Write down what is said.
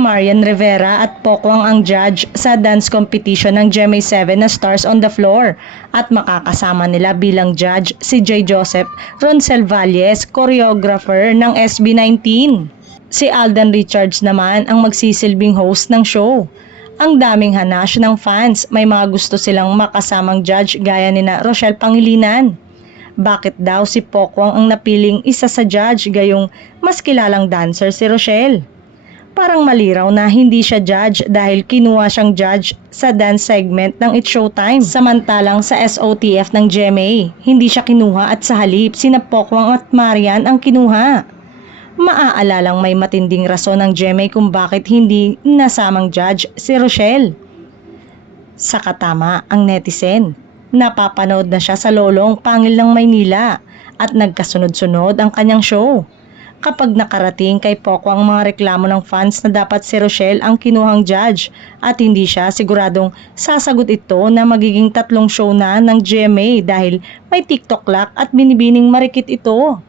Marian Rivera at Pokwang ang judge sa dance competition ng GMA7 na Stars on the Floor at makakasama nila bilang judge si J. Joseph Roncesvalles, choreographer ng SB19. Si Alden Richards naman ang magsisilbing host ng show. Ang daming hanash ng fans, may mga gusto silang makasamang judge gaya ni na Rochelle Pangilinan. Bakit daw si Pokwang ang napiling isa sa judge gayong mas kilalang dancer si Rochelle? Parang maliraw na hindi siya judge dahil kinuha siyang judge sa dance segment ng It's Showtime. Samantalang sa SOTF ng GMA, hindi siya kinuha at sa halip sina Pokwang at Marian ang kinuha. Maaalalang may matinding rason ng GMA kung bakit hindi nasamang judge si Rochelle. Sa katama ang netizen, napapanood na siya sa Lolong Pangil ng Maynila at nagkasunod-sunod ang kanyang show. Kapag nakarating kay Pokwang ang mga reklamo ng fans na dapat si Rochelle ang kinuhang judge at hindi siya, siguradong sasagot ito na magiging 3 show na ng GMA dahil may TikTok lock at binibining marikit ito.